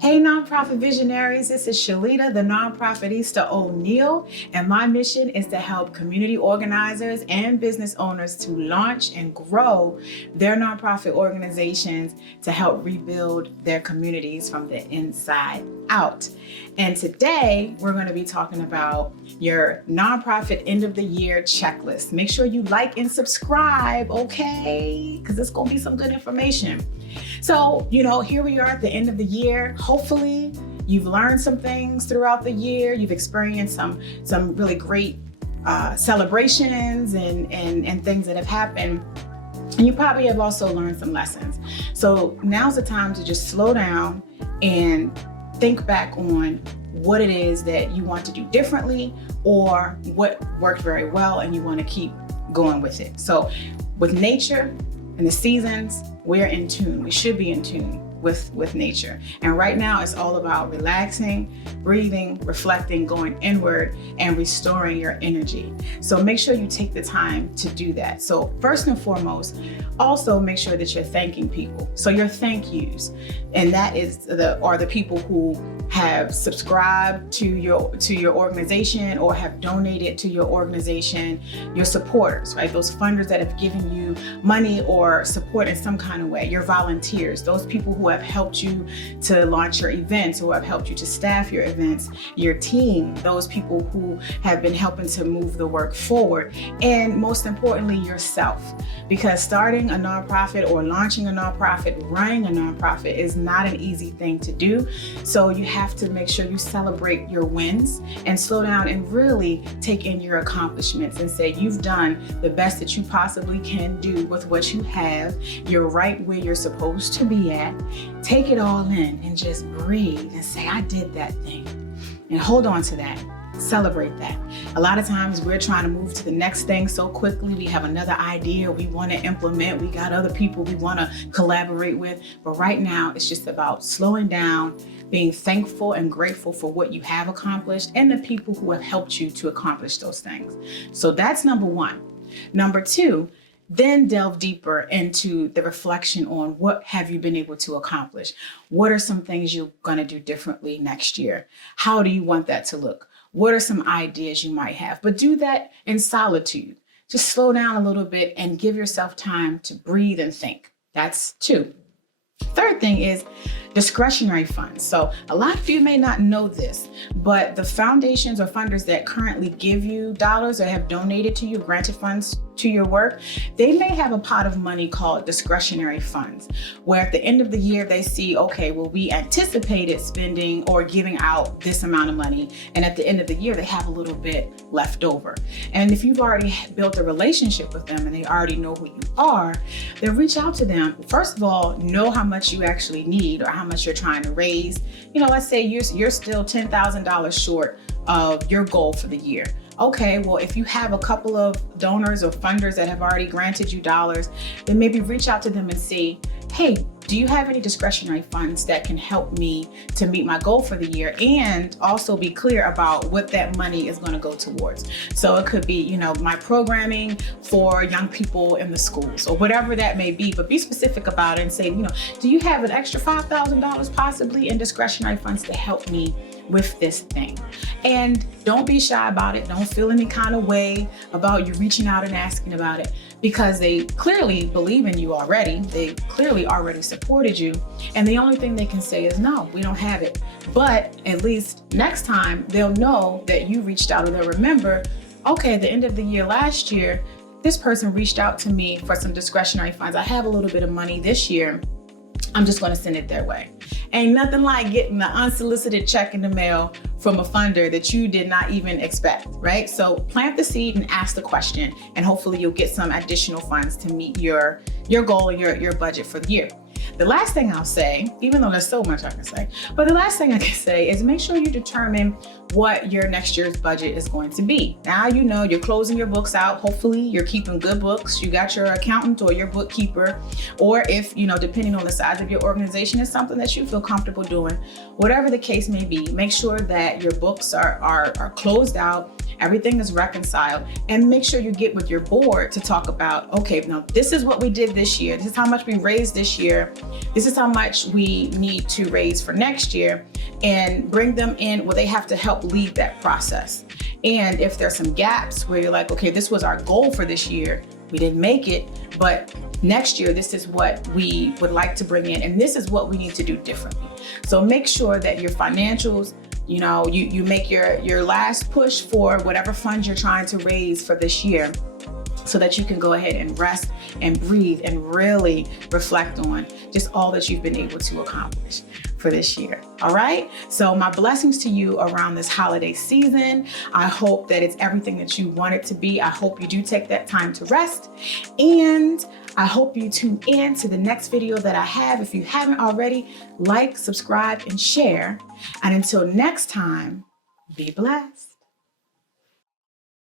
Hey, nonprofit visionaries, this is Shalita, the nonprofitista O'Neill, and my mission is to help community organizers and business owners to launch and grow their nonprofit organizations to help rebuild their communities from the inside out. And today we're going to be talking about your nonprofit end of the year checklist. Make sure you like and subscribe, okay? Because it's going to be some good information. So, here we are at the end of the year. Hopefully you've learned some things throughout the year. You've experienced some really great celebrations and things that have happened. And you probably have also learned some lessons. So now's the time to just slow down and think back on what it is that you want to do differently or what worked very well and you want to keep going with it. So with nature and the seasons, we're in tune. We should be in tune with nature. And right now it's all about relaxing, breathing, reflecting, going inward, and restoring your energy. So make sure you take the time to do that. So first and foremost, also make sure that you're thanking people. So your thank yous, and that is the people who have subscribed to your organization or have donated to your organization, your supporters, right? Those funders that have given you money or support in some kind of way, your volunteers, those people who have helped you to launch your events, who have helped you to staff your events, your team, those people who have been helping to move the work forward, and most importantly, yourself. Because starting a nonprofit or launching a nonprofit, running a nonprofit is not an easy thing to do. So you have to make sure you celebrate your wins and slow down and really take in your accomplishments and say you've done the best that you possibly can do with what you have. You're right where you're supposed to be at. Take it all in and just breathe and say, I did that thing. And hold on to that. Celebrate that. A lot of times we're trying to move to the next thing so quickly. We have another idea we want to implement. We got other people we want to collaborate with. But right now, it's just about slowing down, being thankful and grateful for what you have accomplished and the people who have helped you to accomplish those things. So that's number one. Number two, then delve deeper into the reflection on what have you been able to accomplish? What are some things you're going to do differently next year? How do you want that to look? What are some ideas you might have? But do that in solitude. Just slow down a little bit and give yourself time to breathe and think. That's two. Third thing is discretionary funds. So a lot of you may not know this, but the foundations or funders that currently give you dollars or have donated to you, granted funds to your work, they may have a pot of money called discretionary funds, where at the end of the year they see, okay, well, we anticipated spending or giving out this amount of money, and at the end of the year they have a little bit left over. And if you've already built a relationship with them and they already know who you are, then reach out to them. First of all, know how much you actually need or how much you're trying to raise. Let's say you're still $10,000 short of your goal for the year. Okay, well, if you have a couple of donors or funders that have already granted you dollars, then maybe reach out to them and say, hey, do you have any discretionary funds that can help me to meet my goal for the year? And also be clear about what that money is going to go towards. So it could be, my programming for young people in the schools or whatever that may be, but be specific about it and say, do you have an extra $5,000 possibly in discretionary funds to help me with this thing? And don't be shy about it. Don't feel any kind of way about you reaching out and asking about it, because they clearly believe in you already. They clearly already supported you. And the only thing they can say is, no, we don't have it. But at least next time they'll know that you reached out, or they'll remember, okay, at the end of the year last year, this person reached out to me for some discretionary funds. I have a little bit of money this year. I'm just going to send it their way. Ain't nothing like getting the unsolicited check in the mail from a funder that you did not even expect, right? So plant the seed and ask the question, and hopefully you'll get some additional funds to meet your goal and your budget for the year. The last thing I'll say, even though there's so much I can say, but the last thing I can say is make sure you determine what your next year's budget is going to be. Now you're closing your books out. Hopefully you're keeping good books. You got your accountant or your bookkeeper, or if, depending on the size of your organization, is something that you feel comfortable doing. Whatever the case may be, make sure that your books are closed out everything is reconciled, and make sure you get with your board to talk about, okay, now this is what we did this year. This is how much we raised this year. This is how much we need to raise for next year, and bring them in where they have to help lead that process. And if there's some gaps where you're like, okay, this was our goal for this year, we didn't make it, but next year, this is what we would like to bring in, and this is what we need to do differently. So make sure that your financials, you make your last push for whatever funds you're trying to raise for this year, so that you can go ahead and rest and breathe and really reflect on just all that you've been able to accomplish for this year. All right. So my blessings to you around this holiday season. I hope that it's everything that you want it to be. I hope you do take that time to rest, and I hope you tune in to the next video that I have. If you haven't already, like, subscribe, and share. And until next time, be blessed.